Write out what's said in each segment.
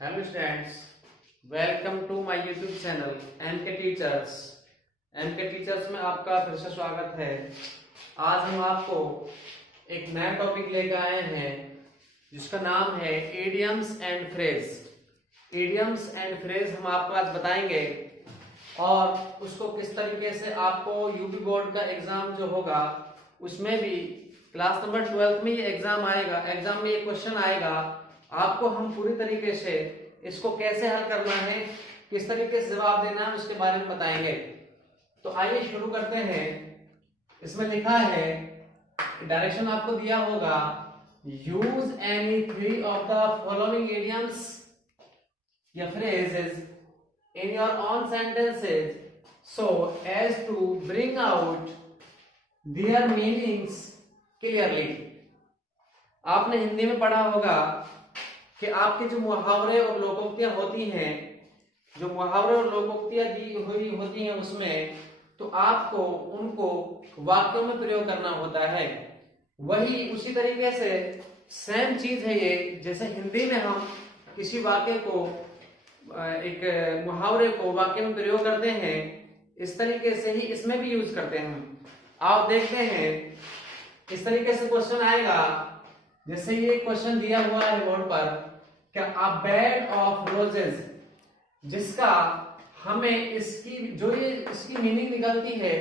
Hello students, welcome to my YouTube channel NK teachers. NK teachers में आपका फिर से स्वागत है। आज हम आपको एक नया टॉपिक लेकर आए हैं जिसका नाम है idioms and phrase. Idioms and phrase हम आपको आज बताएंगे और उसको किस तरीके से आपको यूपी बोर्ड का एग्जाम जो होगा उसमें भी क्लास नंबर 12 में ये एग्जाम आएगा। एग्जाम में ये क्वेश्चन आएगा, आपको हम पूरी तरीके से इसको कैसे हल करना है, किस तरीके से जवाब देना है, उसके बारे में बताएंगे। तो आइए शुरू करते हैं। इसमें लिखा है, डायरेक्शन आपको दिया होगा, use any 3 of the following idioms या phrases in your own sentences so as to bring out their meanings clearly. आपने हिंदी में पढ़ा होगा कि आपके जो मुहावरे और लोकोक्तियां होती हैं, जो मुहावरे और लोकोक्तियां दी हुई होती हैं उसमें तो आपको उनको वाक्यों में प्रयोग करना होता है। वही उसी तरीके से सेम चीज है ये। जैसे हिंदी में हम किसी वाक्य को, एक मुहावरे को वाक्य में प्रयोग करते हैं, इस तरीके से ही इसमें भी यूज करते हैं। आप देखते हैं इस तरीके से क्वेश्चन आएगा। जैसे ये क्वेश्चन दिया हुआ है बोर्ड पर, क्या अ बेड ऑफ रोजेस, जिसका हमें इसकी जो ये इसकी मीनिंग निकलती है,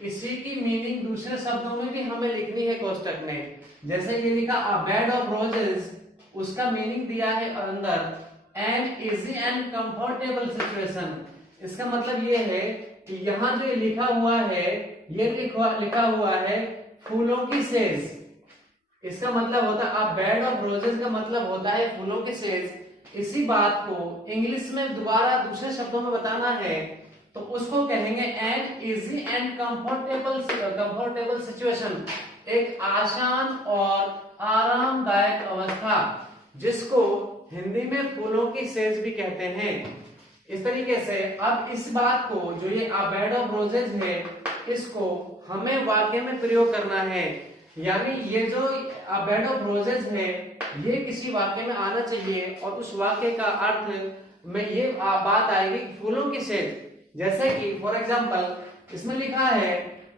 इसी की मीनिंग दूसरे शब्दों में भी हमें लिखनी है कोष्टक में। जैसे ये लिखा अ बेड ऑफ रोजेस, उसका मीनिंग दिया है अंदर an easy and comfortable situation. इसका मतलब ये है कि यहाँ जो लिखा हुआ है, ये लिखा हुआ है फूलों की सेज। इसका मतलब होता है अ बेड ऑफ रोजेस का मतलब होता है फूलों की सेज। इसी बात को इंग्लिश में दोबारा दूसरे शब्दों में बताना है तो उसको कहेंगे an easy and comfortable situation, एक आसान और आरामदायक अवस्था, जिसको हिंदी में फूलों की सेज भी कहते हैं। इस तरीके से अब इस बात को, जो ये अ बेड ऑफ रोजेस है, इसको हमें वाक्य में प्रयोग करना है। यानी ये जो अ बेड ऑफ रोजेस है, ये किसी वाक्य में आना चाहिए और उस वाक्य का अर्थ में ये बात आएगी फूलों की सेज। जैसे कि फॉर एग्जांपल इसमें लिखा है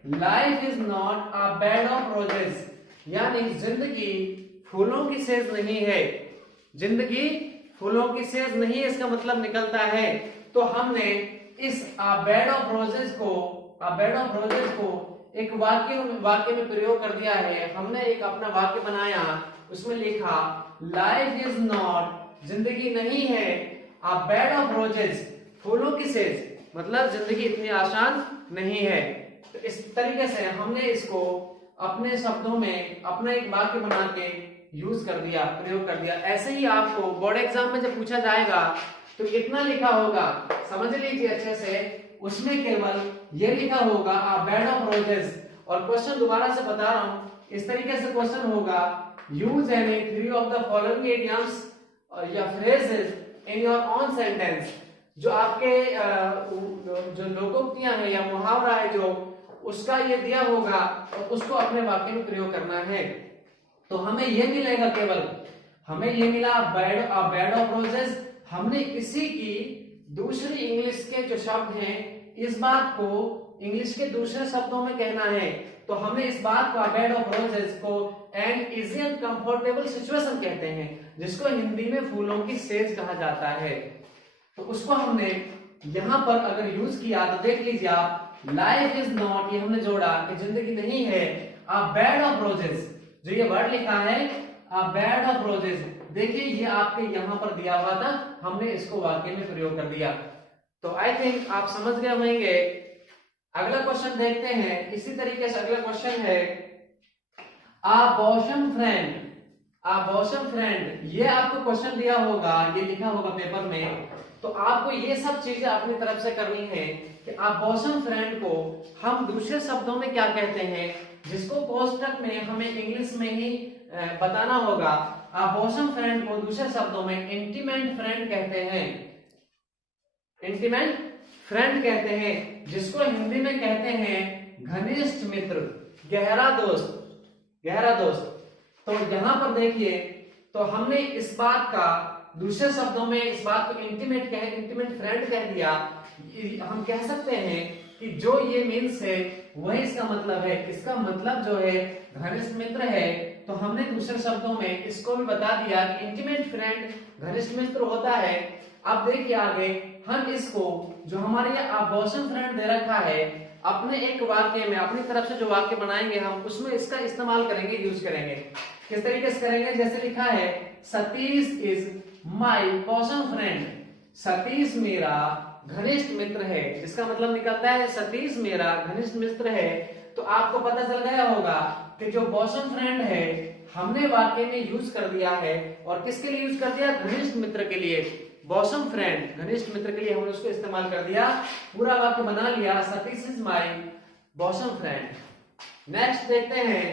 life is not a bed of roses, यानी जिंदगी फूलों की सेज नहीं है। जिंदगी फूलों की सेज नहीं है, इसका मतलब निकलता है। तो हमने इस अ बेड ऑफ रोजेस को एक वाक्य में प्रयोग कर दिया है। हमने एक अपना वाक्य बनाया, उसमें लिखा लाइफ इज नॉट, जिंदगी नहीं है, अ बेड ऑफ रोजेस, फूलों की सेज, मतलब जिंदगी इतनी आसान नहीं है। तो इस तरीके से हमने इसको अपने शब्दों में अपना एक वाक्य बना के यूज कर दिया, प्रयोग कर दिया। ऐसे ही आपको बोर्ड एग्जाम में जब पूछा जाएगा तो इतना लिखा होगा, समझ लीजिए अच्छे से, उसमें केवल ये लिखा होगा अ बेड ऑफ रोजेस। और क्वेश्चन दोबारा से बता रहा हूं, इस तरीके से क्वेश्चन होगा, use any 3 of the following idioms या phrases in your own sentence. जो आपके जो लोकोक्तियां हैं या मुहावरा है जो, उसका ये दिया होगा और उसको अपने वाक्य में प्रयोग करना है। तो हमें ये मिलेगा, केवल हमें ये मिला अ बेड ऑफ रोजेस। हमने इसी की दूसरी इंग्लिश के जो शब्द हैं, इस बात को इंग्लिश के दूसरे शब्दों में कहना है। तो हमने इस बात को बेड ऑफ रोजेस को an easy and comfortable situation कहते हैं, जिसको हिंदी में फूलों की सेज कहा जाता है। तो उसको हमने यहां पर अगर यूज किया तो देख लीजिए आप, लाइफ इज नॉट, ये हमने जोड़ा कि जिंदगी नहीं है, अ बेड ऑफ रोजेस, जो ये वर्ड लिखा है अ बेड ऑफ रोजेस, देखिए ये आपके यहां पर दिया हुआ था, हमने इसको वाक्य में प्रयोग कर दिया। तो आई थिंक आप समझ गए होंगे। अगला क्वेश्चन देखते हैं। इसी तरीके से अगला क्वेश्चन है आ बॉशम फ्रेंड। ये आपको क्वेश्चन दिया होगा, ये लिखा होगा पेपर में, तो आपको ये सब चीजें अपनी तरफ से करनी है कि आ बॉशम फ्रेंड को हम दूसरे शब्दों में क्या कहते हैं, जिसको कोष्टक में हमें इंग्लिश में ही बताना होगा। आ बॉशम फ्रेंड को दूसरे शब्दों में इंटीमेट फ्रेंड कहते हैं। इंटीमेट फ्रेंड कहते हैं, जिसको हिंदी में कहते हैं घनिष्ठ मित्र, गहरा दोस्त। तो यहां पर देखिए, तो हमने इस बात का दूसरे शब्दों में इस बात को इंटीमेट फ्रेंड कह दिया, हम कह सकते हैं कि जो ये मीन्स है वही इसका मतलब है। इसका मतलब जो है घनिष्ठ मित्र है, तो हमने दूसरे शब्दों में इसको भी बता दिया कि इंटीमेट फ्रेंड घनिष्ठ मित्र होता है। अब देखिए आगे हम इसको जो हमारे यहाँ बॉयफ्रेंड फ्रेंड दे रखा है, अपने एक वाक्य में अपनी तरफ से जो वाक्य बनाएंगे हम उसमें इसका इस्तेमाल करेंगे, यूज करेंगे। किस तरीके से करेंगे? जैसे लिखा है Satish is my boyfriend friend, Satish मेरा घनिष्ठ मित्र है, जिसका मतलब निकलता है सतीश मेरा घनिष्ठ मित्र है। तो आपको पता चल गया होगा कि जो बॉयफ्रेंड फ्रेंड है हमने वाक्य में यूज कर दिया है, और किसके लिए यूज कर दिया? घनिष्ठ मित्र के लिए। बॉयफ्रेंड फ्रेंड घनिष्ठ मित्र के लिए हमने उसको इस्तेमाल कर दिया, पूरा वाक्य बना लिया, Satish is my boyfriend friend. Next देखते हैं,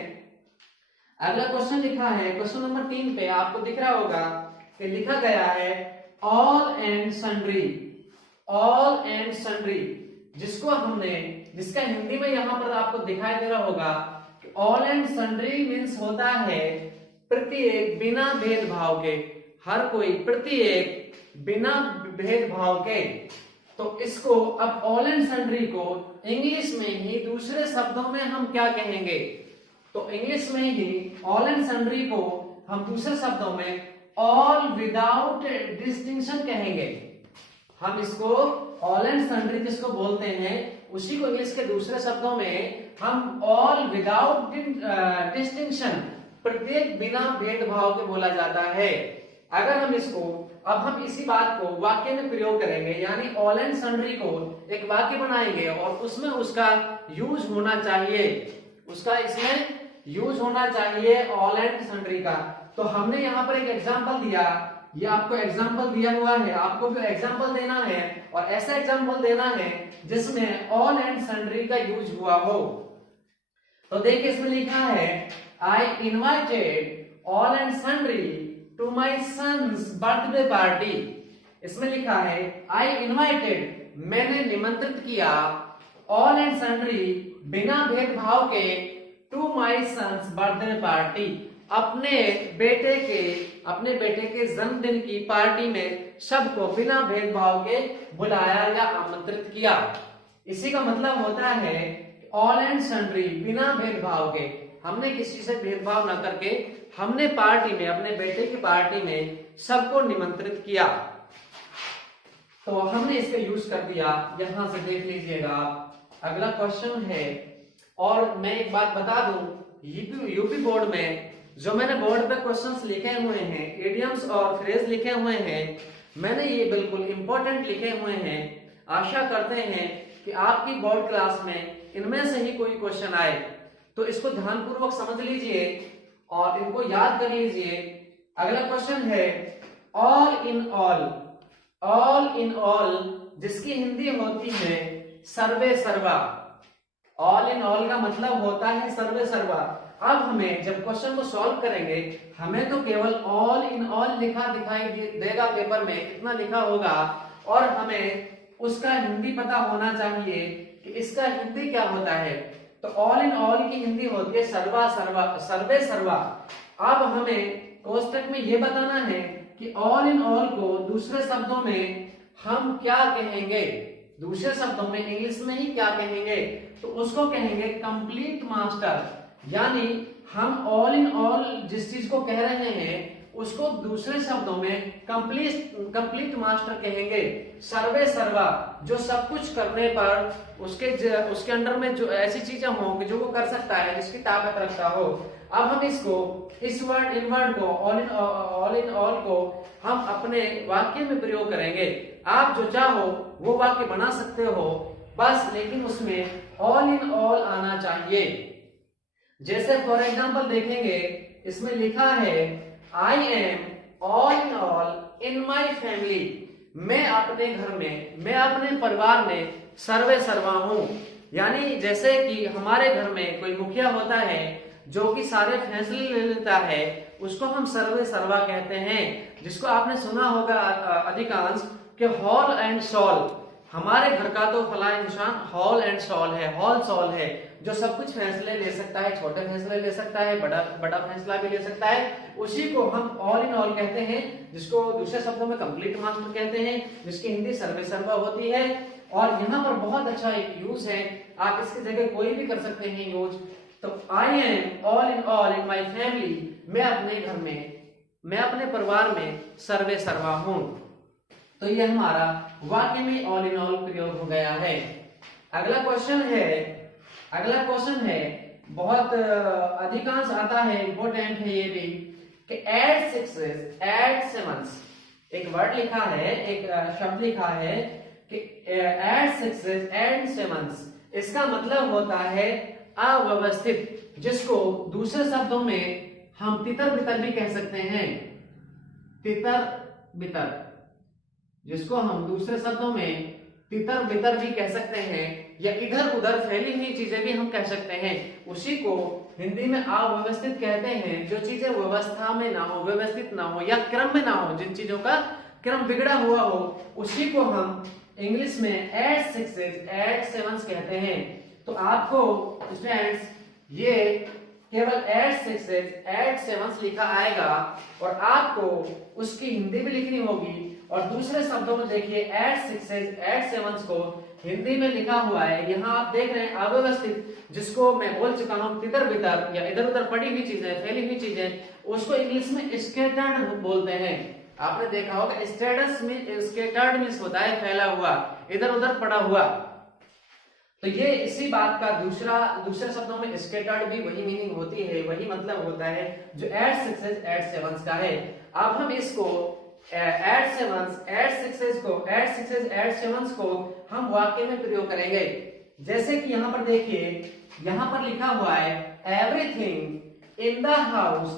अगला क्वेश्चन लिखा है क्वेश्चन नंबर 3 पे आपको दिख रहा होगा कि लिखा गया है all and sundry, all and sundry, जिसका हिंदी में यहाँ पर आपको दिखाई दे रहा होगा कि ऑल एंड सन्ड्री मीन्स होता है प्रत्येक बिना भेदभाव के, हर कोई, प्रत्येक बिना भेदभाव के। तो इसको अब ऑल एंड सन्ड्री को इंग्लिश में ही दूसरे शब्दों में हम क्या कहेंगे? तो इंग्लिश में ही ऑल एंड सन्ड्री को हम दूसरे शब्दों में ऑल विदाउट डिस्टिंक्शन कहेंगे। हम इसको ऑल एंड सन्ड्री जिसको बोलते हैं उसी को इंग्लिश के दूसरे शब्दों में हम ऑल विदाउट डिस्टिंक्शन, प्रत्येक बिना भेदभाव के बोला जाता है। अगर हम इसको अब हम इसी बात को वाक्य में प्रयोग करेंगे, यानी ऑल एंड सन्ड्री को एक वाक्य बनाएंगे और उसमें उसका यूज होना चाहिए, उसका इसमें यूज होना चाहिए ऑल एंड सन्ड्री का। तो हमने यहाँ पर एक एग्जांपल दिया, ये आपको एग्जांपल दिया हुआ है, आपको भी एग्जांपल देना है और ऐसा एग्जांपल देना है जिसमें ऑल एंड सन्ड्री का यूज हुआ हो। तो देखिए इसमें लिखा है I invited all and sundry to my son's birthday party. इसमें लिखा है आई इनवाइटेड, मैंने निमंत्रित किया, ऑल एंड सन्ड्री बिना भेदभाव के, to my son's birthday party, अपने बेटे के जन्मदिन की पार्टी में सबको बिना भेदभाव के बुलाया या आमंत्रित किया। इसी का मतलब होता है ऑल एंड सन्ड्री, बिना भेदभाव के, हमने किसी से भेदभाव न करके हमने पार्टी में, अपने बेटे की पार्टी में सबको निमंत्रित किया। तो हमने इसका यूज कर दिया, यहां से देख लीजिएगा अगला क्वेश्चन है। और मैं एक बात बता दूं, यूपी बोर्ड में जो मैंने बोर्ड पे क्वेश्चंस लिखे हुए हैं, इडियम्स और फ्रेज लिखे हुए हैं, मैंने ये बिल्कुल इंपॉर्टेंट लिखे हुए हैं। आशा करते हैं कि आपकी बोर्ड क्लास में इनमें से ही कोई क्वेश्चन आए, तो इसको ध्यानपूर्वक समझ लीजिए और इनको याद कर लीजिए। अगला क्वेश्चन है all in all, all in all जिसकी हिंदी होती है सर्वे सर्वा। ऑल इन ऑल का मतलब होता है सर्वे सर्वा। अब हमें जब क्वेश्चन को सॉल्व करेंगे, हमें तो केवल ऑल इन ऑल लिखा दिखाई देगा पेपर में, इतना लिखा होगा, और हमें उसका हिंदी पता होना चाहिए कि इसका हिंदी क्या होता है। तो ऑल इन ऑल की हिंदी होती है सर्वा सर्वा, सर्वे सर्वा। अब हमें कोष्टक में यह बताना है कि ऑल इन ऑल को दूसरे शब्दों में हम क्या कहेंगे, दूसरे शब्दों में इंग्लिश में ही क्या कहेंगे, तो उसको कहेंगे कंप्लीट मास्टर। यानी हम ऑल इन ऑल जिस चीज को कह रहे हैं उसको दूसरे शब्दों में कंप्लीट मास्टर कहेंगे। सर्वे सर्वा, जो सब कुछ करने पर उसके अंडर में जो ऐसी चीजें हों कि जो वो कर सकता है, जिसकी ताकत रखता हो। अब हम इसको, इस वर्ड इन वर्ड को, ऑल इन ऑल को हम अपने वाक्य में प्रयोग करेंगे। आप जो चाहो वो वाक्य बना सकते हो, बस लेकिन उसमें ऑल इन ऑल आना चाहिए। जैसे फॉर एग्जाम्पल देखेंगे, इसमें लिखा है I am all in my family, मैं अपने घर में, मैं अपने परिवार में सर्वे सर्वा हूं। यानी जैसे कि हमारे घर में कोई मुखिया होता है जो कि सारे फैसले ले लेता है, उसको हम सर्वे सर्वा कहते हैं। जिसको आपने सुना होगा अधिकांश कि हॉल एंड सॉल, हमारे घर का तो फला इंसान हॉल एंड सॉल है, हॉल सॉल है, जो सब कुछ फैसले ले सकता है, छोटे फैसले ले सकता है, बड़ा बड़ा फैसला भी ले सकता है, उसी को हम ऑल इन ऑल कहते हैं, जिसको दूसरे शब्दों में कंप्लीट मास्टर कहते हैं, जिसकी हिंदी सर्वे सर्वा होती है। और यहाँ पर बहुत अच्छा एक यूज है, आप इसकी जगह कोई भी कर सकते हैं यूज। तो I am all in my family, मैं अपने घर में, मैं अपने परिवार में सर्वे सर्वा हूं। तो ये हमारा वाक्य में ऑल इन ऑल प्रयोग हो गया है। अगला क्वेश्चन है बहुत अधिकांश आता है, इंपॉर्टेंट है ये भी, कि एड सिक्सेस एड सेवंस, एक वर्ड लिखा है, एक शब्द लिखा है कि एड सिक्सेस एड सेवंस, इसका मतलब होता है अव्यवस्थित, जिसको दूसरे शब्दों में हम तितर बितर भी कह सकते हैं। तितर बितर, जिसको हम दूसरे शब्दों में तितर बितर भी कह सकते हैं, या इधर उधर फैली हुई चीजें भी हम कह सकते हैं। उसी को हिंदी में अव्यवस्थित कहते हैं, जो चीजें व्यवस्था में ना हो, व्यवस्थित ना हो, या क्रम में ना हो, जिन चीजों का क्रम बिगड़ा हुआ हो, उसी को हम इंग्लिश में एड सिक्सेस एड सेवंस कहते हैं। तो आपको स्टूडेंट्स ये केवल एड सिक्सेस एड सेवंस लिखा आएगा, और आपको उसकी हिंदी भी लिखनी होगी। और दूसरे शब्दों में देखिए, एड सिक्सेस एड सेवंस को हिंदी में लिखा हुआ है, यहाँ आप देख रहे हैं अव्यवस्थित, जिसको मैं बोल चुका हूँ तितर बितर, या इधर उधर पड़ी हुई चीजें, फैली हुई चीजें, उसको इंग्लिश में स्कैटर्ड बोलते हैं। आपने देखा होगा स्टेटस में स्कैटर्ड मींस होता है फैला हुआ, इधर उधर पड़ा हुआ। तो ये इसी बात का दूसरे शब्दों में स्कैटर्ड भी वही मीनिंग होती है, वही मतलब होता है जो एड सिक्सेस एड सेवंस का है। अब हम इसको एड सिक्सेस एड सेवंस को हम वाक्य में प्रयोग करेंगे। जैसे कि यहाँ पर देखिए, यहाँ पर लिखा हुआ है everything in the house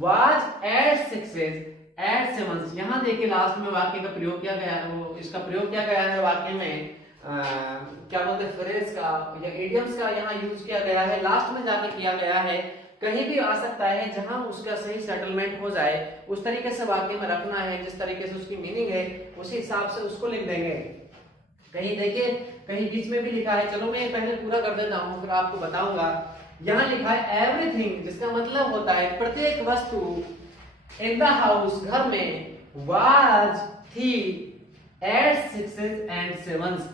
was at sixes and sevens. यहाँ देखिए लास्ट में वाक्य का प्रयोग किया गया है, वो इसका प्रयोग किया गया है वाक्य में, क्या बोलते हैं, फ्रेज का या इडियम्स का यहाँ यूज किया गया है, लास्ट में जाके किया गया है। कहीं भी आ सकता है जहां उसका सही सेटलमेंट हो जाए, उस तरीके से वाक्य में रखना है, जिस तरीके से उसकी मीनिंग है उसी हिसाब से उसको लिख देंगे। कहीं देखिए, कहीं बीच में भी लिखा है, चलो मैं पहले पूरा कर देता हूँ फिर आपको बताऊंगा। यहाँ लिखा है एवरीथिंग, जिसका मतलब होता है प्रत्येक वस्तु, इन द हाउस घर में, वाज थी, एड सिक्सेस एंड सेवंस,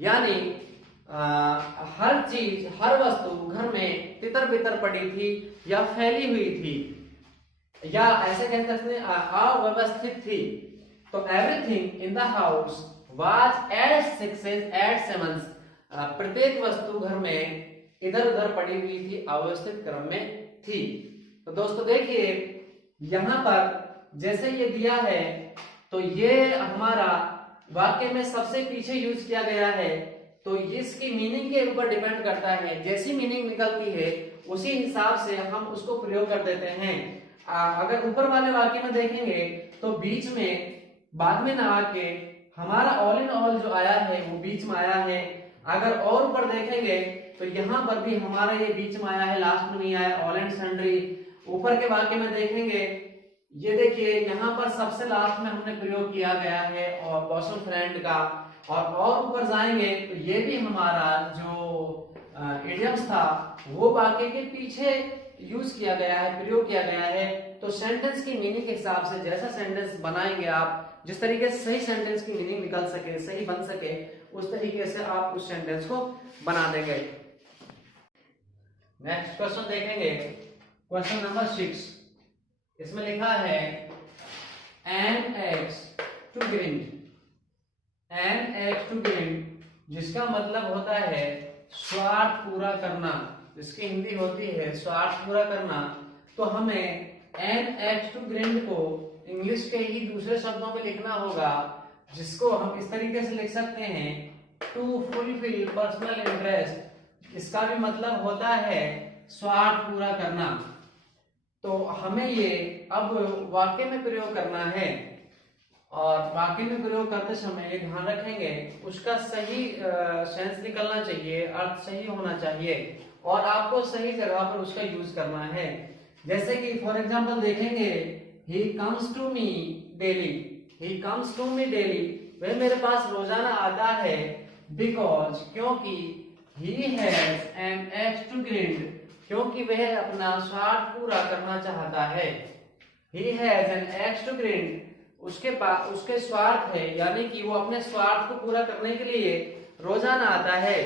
यानी हर चीज, हर वस्तु घर में तितर बितर पड़ी थी या फैली हुई थी, या ऐसे कह सकते हैं अव्यवस्थित थी। तो everything in the house was at sixes and sevens, प्रत्येक वस्तु घर में इधर उधर पड़ी हुई थी, अव्यवस्थित क्रम में थी। तो दोस्तों देखिए, यहाँ पर जैसे ये दिया है, तो ये हमारा वाक्य में सबसे पीछे यूज किया गया है, तो इसकी मीनिंग के ऊपर डिपेंड करता है। जैसी मीनिंग निकलती है उसी हिसाब से हम उसको प्रयोग कर देते हैं। अगर ऊपर वाले वाक्य में देखेंगे तो बीच में बाद में ना आके हमारा ऑल इन ऑल जो आया है वो बीच में आया है। अगर और ऊपर देखेंगे तो यहाँ पर भी हमारा ये बीच में आया है, लास्ट में नहीं आया, ऑल एंड सन्ड्री। ऊपर के वाक्य में देखेंगे, ये देखिए यहाँ पर सबसे लास्ट में हमने प्रयोग किया गया है और बॉसम फ्रेंड का। और ऊपर जाएंगे तो ये भी हमारा जो इडियम्स था वो वाक्य के पीछे यूज किया गया है, प्रयोग किया गया है। तो सेंटेंस की मीनिंग के हिसाब से जैसा सेंटेंस बनाएंगे आप, जिस तरीके से सही सेंटेंस की मीनिंग निकल सके, सही बन सके, उस तरीके से आप उस सेंटेंस को बना देंगे। नेक्स्ट क्वेश्चन देखेंगे, क्वेश्चन नंबर 6। इसमें लिखा है an axe to grind, an axe to grind, जिसका मतलब होता है स्वार्थ पूरा करना, जिसकी हिंदी होती है स्वार्थ पूरा करना। तो हमें an axe to grind को इंग्लिश के ही दूसरे शब्दों में लिखना होगा, जिसको हम इस तरीके से लिख सकते हैं to fulfill personal interest। इसका भी मतलब होता है स्वार्थ पूरा करना। तो हमें ये अब वाक्य में प्रयोग करना है, और वाक्य में प्रयोग करते समय ये ध्यान रखेंगे उसका सही सेंस निकलना चाहिए, अर्थ सही होना चाहिए, और आपको सही जगह पर उसका यूज करना है। जैसे कि फॉर एग्जांपल देखेंगे, he comes to me daily, he comes to me daily, वह मेरे पास रोजाना आता है, because क्योंकि he has an axe to grind, क्योंकि वह अपना स्वार्थ पूरा करना चाहता है। he has an axe to grind, उसके पास उसके स्वार्थ है, यानी कि वो अपने स्वार्थ को पूरा करने के लिए रोजाना आता है।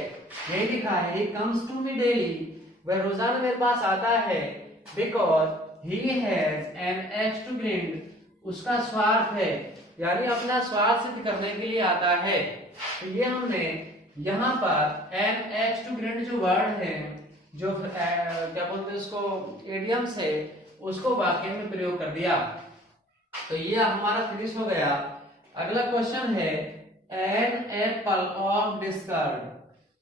ये लिखा है he comes to me daily, वह रोजाना मेरे पास आता है। because he has an axe to grind, उसका स्वार्थ है, यानी अपना स्वार्थ सिद्ध करने के लिए आता है। तो ये हमने यहाँ पर an axe to grind जो वर्ड है, जो क्या बोलते हैं उसको, एडियम्स है, उसको वाक्य में प्रयोग कर दिया। तो ये हमारा फिनिश हो गया। अगला क्वेश्चन है an apple of discard,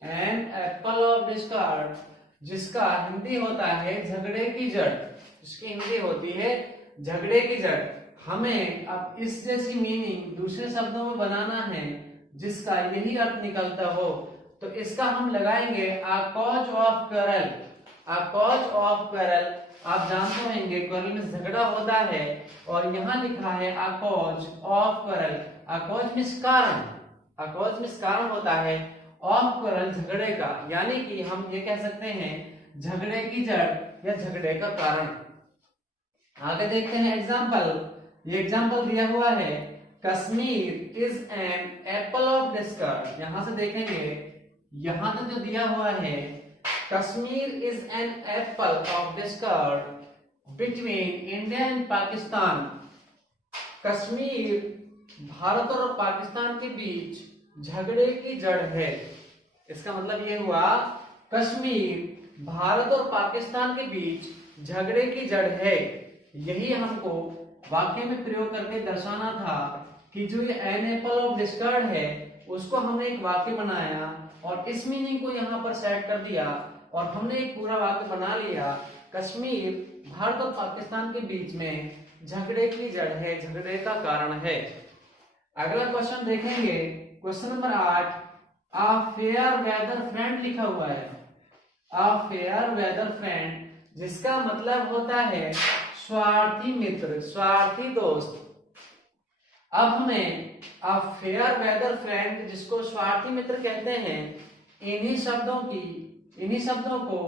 an apple of discard, जिसका हिंदी होता है झगड़े की जड़, जिसकी हिंदी होती है झगड़े की जड़। हमें अब इस जैसी मीनिंग दूसरे शब्दों में बनाना है जिसका यही अर्थ निकलता हो। तो इसका हम लगाएंगे a cause of quarrel, a cause of quarrel। आप जानते होंगे quarrel में झगड़ा होता है, और यहाँ लिखा है a cause of quarrel। a cause means कारण, a cause मींस कारण होता है, of quarrel झगड़े का, यानी कि हम ये कह सकते हैं झगड़े की जड़ या झगड़े का कारण। आगे देखते हैं एग्जाम्पल। ये एग्जाम्पल दिया हुआ है Kashmir is an apple of discard. यहां से देखेंगे, यहां तक जो दिया हुआ है Kashmir is an apple of discard between India and Pakistan. Kashmir Bharat और पाकिस्तान के बीच झगड़े की जड़ है। इसका मतलब ये हुआ कश्मीर भारत और पाकिस्तान के बीच झगड़े की जड़ है। यही हमको वाक्य में प्रयोग करके दर्शाना था कि जो ये एन एप्पल ऑफ डिस्कार्ड है उसको हमने एक वाक्य बनाया और इस मीनिंग को यहाँ पर सेट कर दिया और हमने एक पूरा वाक्य बना लिया। कश्मीर भारत और पाकिस्तान के बीच में झगड़े की जड़ है, झगड़े का कारण है। अगला क्वेश्चन देखेंगे, क्वेश्चन नंबर 8। आ फेयर वेदर फ्रेंड लिखा हुआ है। आ फेयर वेदर फ्रेंड, जिसका मतलब होता है स्वार्थी मित्र, स्वार्थी दोस्त। अब हमें आ फेयर वेदर फ्रेंड, जिसको स्वार्थी मित्र कहते हैं, इन्हीं शब्दों को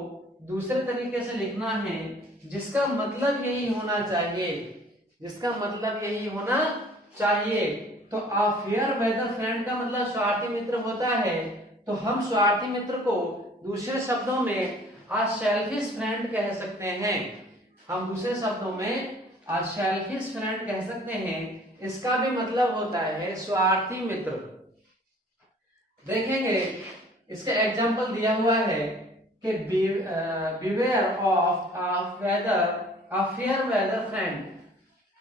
दूसरे तरीके से लिखना है जिसका मतलब यही होना चाहिए, जिसका मतलब यही होना चाहिए। तो आ फेयर वेदर फ्रेंड का मतलब स्वार्थी मित्र होता है, तो हम स्वार्थी मित्र को दूसरे शब्दों में आ सेल्फिश फ्रेंड कह सकते हैं। हम दूसरे शब्दों में आ सेल्फिश फ्रेंड कह सकते हैं। इसका भी मतलब होता है स्वार्थी मित्र। देखेंगे, इसका एग्जाम्पल दिया हुआ है कि beware of a fair weather friend,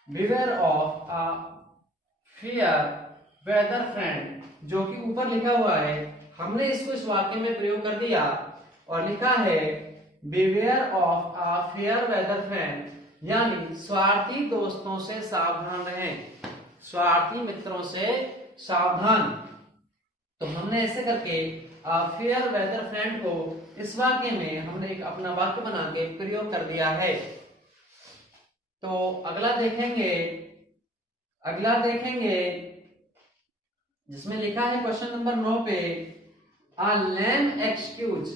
beware of a fair weather friend, जो कि ऊपर लिखा हुआ है, हमने इसको इस वाक्य में प्रयोग कर दिया और लिखा है beware of a fair weather friend, यानी स्वार्थी दोस्तों से सावधान रहें, स्वार्थी मित्रों से सावधान। तो हमने ऐसे करके आ फेयर वेदर फ्रेंड को इस वाक्य में हमने एक अपना वाक्य बना के प्रयोग कर दिया है। तो अगला देखेंगे जिसमें लिखा है क्वेश्चन नंबर 9 पे, आ लैम एक्सक्यूज,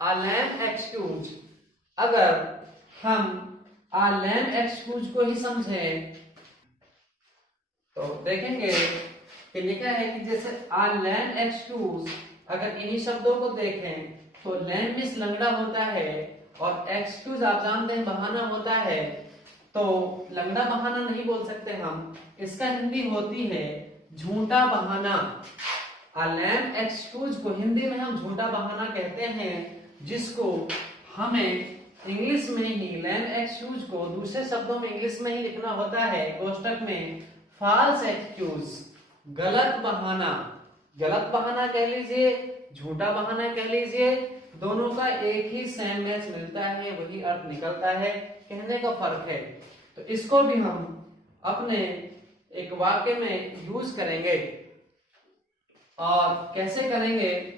आ लैम एक्सक्यूज। अगर हम आ लैम एक्सक्यूज को ही समझें तो देखेंगे कि लिखा है कि जैसे आ लैम एक्सक्यूज, अगर इन्हीं शब्दों को देखें तो लैम मींस लंगड़ा होता है और एक्सक्यूज आप जानते हैं बहाना होता है। तो लंगड़ा बहाना नहीं बोल सकते हम, इसका हिंदी होती है झूठा बहाना। आ लैम एक्सक्यूज को हिंदी में हम झूठा बहाना कहते हैं, जिसको हमें इंग्लिश में ही लैम एक्सक्यूज को दूसरे शब्दों में इंग्लिश में ही लिखना होता है कोष्टक में फॉल्स एक्सक्यूज, गलत बहाना। गलत बहाना कह लीजिए, झूठा बहाना कह लीजिए, दोनों का एक ही सेम मैच मिलता है, वही अर्थ निकलता है, कहने का फर्क है। तो इसको भी हम अपने एक वाक्य में यूज करेंगे। और कैसे करेंगे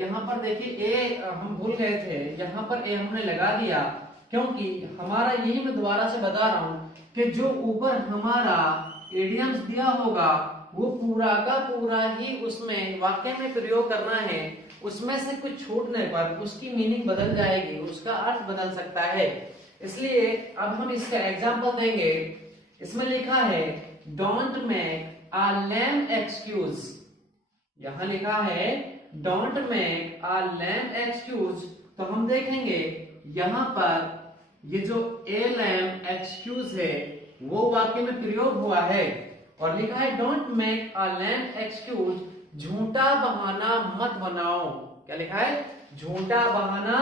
यहाँ पर देखिए ए हम भूल गए थे, यहाँ पर ए हमने लगा दिया क्योंकि हमारा यही मैं दोबारा से बता रहा हूं कि जो ऊपर हमारा इडियम्स दिया होगा वो पूरा का पूरा ही उसमें वाक्य में प्रयोग करना है, उसमें से कुछ छूटने पर उसकी मीनिंग बदल जाएगी, उसका अर्थ बदल सकता है। इसलिए अब हम इसका एग्जांपल देंगे। इसमें लिखा है don't make a lame excuse. यहां लिखा है don't make a lame excuse. तो हम देखेंगे यहां पर ये जो ए लेम एक्सक्यूज है वो वाक्य में प्रयोग हुआ है और लिखा है don't make a lame excuse, झूठा बहाना मत बनाओ। क्या लिखा है? झूठा बहाना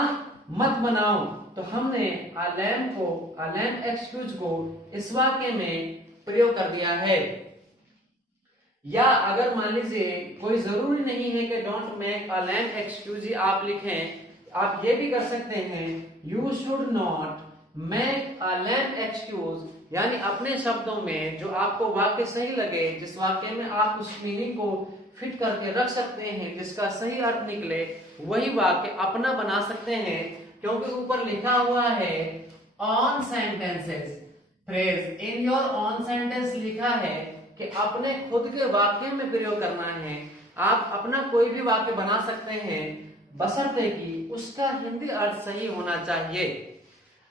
मत बनाओ। तो हमने अ लेम एक्सक्यूज को इस वाक्य में प्रयोग कर दिया है। या अगर मान लीजिए कोई जरूरी नहीं है कि don't make a lame excuse ही आप लिखें, आप ये भी कर सकते हैं you should not make a lame excuse, यानी अपने शब्दों में जो आपको वाक्य सही लगे, जिस वाक्य में आप उस मीनिंग को फिट करके रख सकते हैं, जिसका सही अर्थ निकले, वही वाक्य अपना बना सकते हैं। क्योंकि ऊपर लिखा हुआ है on sentences phrase in your on sentence, लिखा है कि अपने खुद के वाक्य में प्रयोग करना है। आप अपना कोई भी वाक्य बना सकते हैं बशर्ते कि उसका हिंदी अर्थ सही होना चाहिए।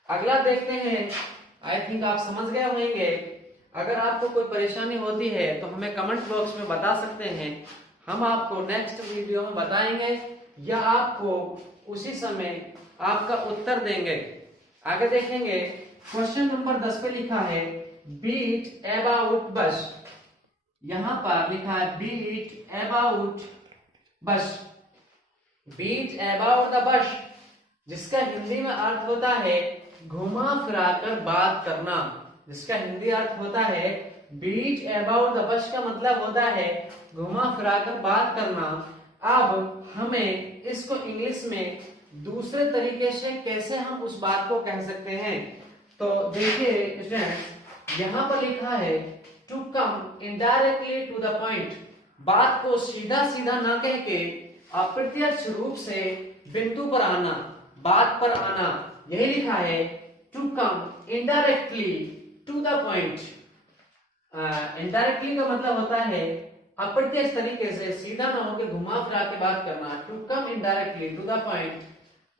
अगला देखते हैं। आई थिंक आप समझ गए होंगे। अगर आपको कोई परेशानी होती है तो हमें कमेंट बॉक्स में बता सकते हैं, हम आपको नेक्स्ट वीडियो में बताएंगे या आपको उसी समय आपका उत्तर देंगे। आगे देखेंगे क्वेश्चन नंबर 10 पे लिखा है बीट अबाउट बस। यहां पर लिखा है बीट अबाउट बस, बीट अबाउट द बस, जिसका हिंदी में अर्थ होता है घुमा फिरा कर बात करना। जिसका हिंदी अर्थ होता है बीट अबाउट द बस का मतलब होता है घुमा फिरा कर बात करना। अब हमें इसको इंग्लिश में दूसरे तरीके से कैसे हम उस बात को कह सकते हैं, तो देखिए स्टूडेंट्स, यहाँ पर लिखा है to come indirectly to the point, बात को सीधा सीधा ना कह के अप्रत्यक्ष रूप से बिंदु पर आना, बात पर आना, यही लिखा है to come indirectly to the point. Indirectly का मतलब होता है अप्रत्यक्ष तरीके से, सीधा ना होकर घुमा फिरा के बात करना। To come indirectly to the point,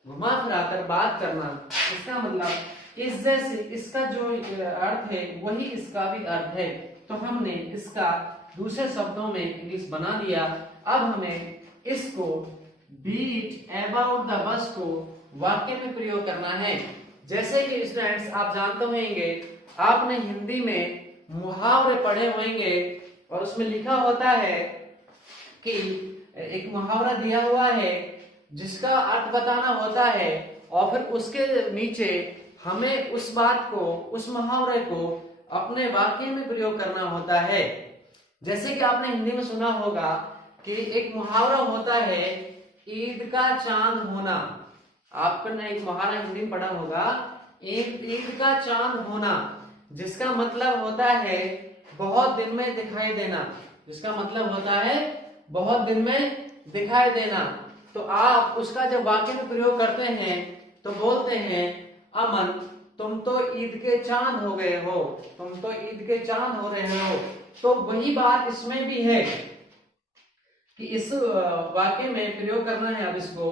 घुमा फिरा कर बात करना। इसका मतलब इस जैसे, इसका जो अर्थ है वही इसका भी अर्थ है। तो हमने इसका दूसरे शब्दों में इंग्लिश बना दिया। अब हमें इसको बीट अबाउट द बस को वाक्य में प्रयोग करना है। जैसे कि स्टूडेंट्स आप जानते होंगे, आपने हिंदी में मुहावरे पढ़े होंगे और उसमें लिखा होता है कि एक मुहावरा दिया हुआ है जिसका अर्थ बताना होता है और फिर उसके नीचे हमें उस बात को, उस मुहावरे को अपने वाक्य में प्रयोग करना होता है। जैसे कि आपने हिंदी में सुना होगा कि एक मुहावरा होता है ईद का चांद होना। आपने एक मुहावरा हिंदी में पढ़ा होगा ईद का चांद होना, जिसका मतलब होता है बहुत दिन में दिखाई देना। जिसका मतलब होता है बहुत दिन में दिखाई देना। तो आप उसका जब वाक्य में प्रयोग करते हैं तो बोलते हैं अमन तुम तो ईद के चांद हो गए हो, तुम तो ईद के चांद हो रहे हो। तो वही बात इसमें भी है कि इस वाक्य में प्रयोग करना है। अब इसको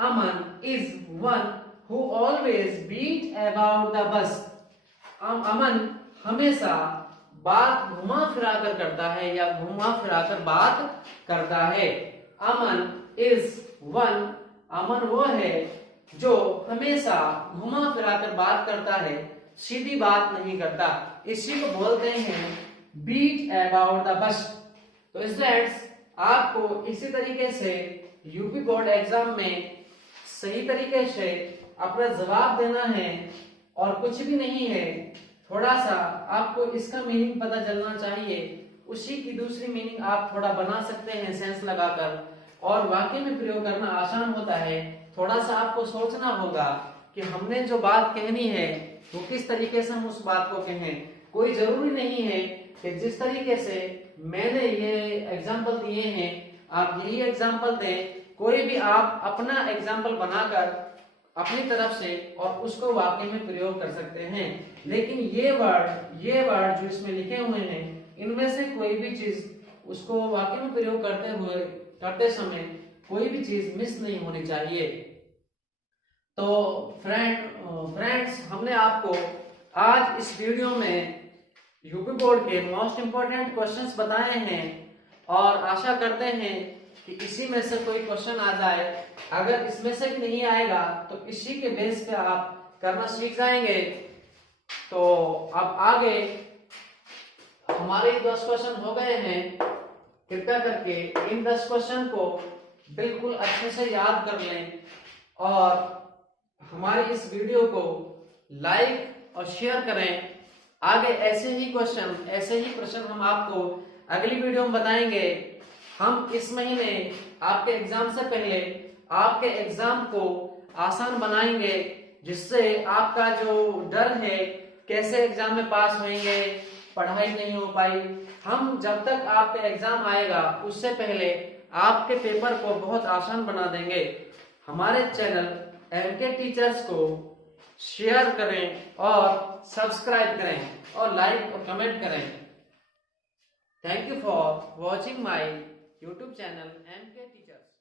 Aman is one who always beat about the bus. Aman हमेशा बात घुमा फिरा कर करता है या घुमा फिरा कर बात करता है। अमन इज वन, अमन वो है जो हमेशा घुमा फिरा कर बात करता है, सीधी बात नहीं करता। इसी को बोलते हैं बीट अबाउट द बस। तो स्टूडेंट्स आपको इसी तरीके से यूपी बोर्ड एग्जाम में सही तरीके से अपना जवाब देना है और कुछ भी नहीं है। थोड़ा सा आपको इसका मीनिंग पता चलना चाहिए, उसी की दूसरी मीनिंग आप थोड़ा बना सकते हैं सेंस लगाकर, और वाक्य में प्रयोग करना आसान होता है। थोड़ा सा आपको सोचना होगा कि हमने जो बात कहनी है वो किस तरीके से हम उस बात को कहें। कोई जरूरी नहीं है कि जिस तरीके से मैंने ये एग्जाम्पल दिए हैं आप यही एग्जाम्पल दें। कोई भी आप अपना एग्जाम्पल बनाकर अपनी तरफ से और उसको वाक्य में प्रयोग कर सकते हैं। लेकिन ये वर्ड जो इसमें लिखे हुए हैं इनमें से कोई भी चीज उसको वाकई में प्रयोग करते समय कोई भी चीज मिस नहीं होनी चाहिए। तो फ्रेंड्स, हमने आपको आज इस वीडियो में यूपी बोर्ड के मोस्ट इंपोर्टेंट क्वेश्चंस बताए हैं और आशा करते हैं कि इसी में से कोई क्वेश्चन आ जाए। अगर इसमें से भी नहीं आएगा तो इसी के बेस पे आप करना सीख जाएंगे। तो अब आगे हमारे 10 क्वेश्चन हो गए हैं। कृपया करके इन 10 क्वेश्चन को बिल्कुल अच्छे से याद कर लें और हमारी इस वीडियो को लाइक और शेयर करें। आगे ऐसे ही प्रश्न हम आपको अगली वीडियो में बताएंगे। हम इस महीने आपके एग्जाम से पहले आपके एग्जाम को आसान बनाएंगे, जिससे आपका जो डर है कैसे एग्जाम में पास होंगे, पढ़ाई नहीं हो पाई, हम जब तक आपका एग्जाम आएगा उससे पहले आपके पेपर को बहुत आसान बना देंगे। हमारे चैनल एमके टीचर्स को शेयर करें और सब्सक्राइब करें और लाइक और कमेंट करें। Thank you for watching my YouTube channel MK teachers.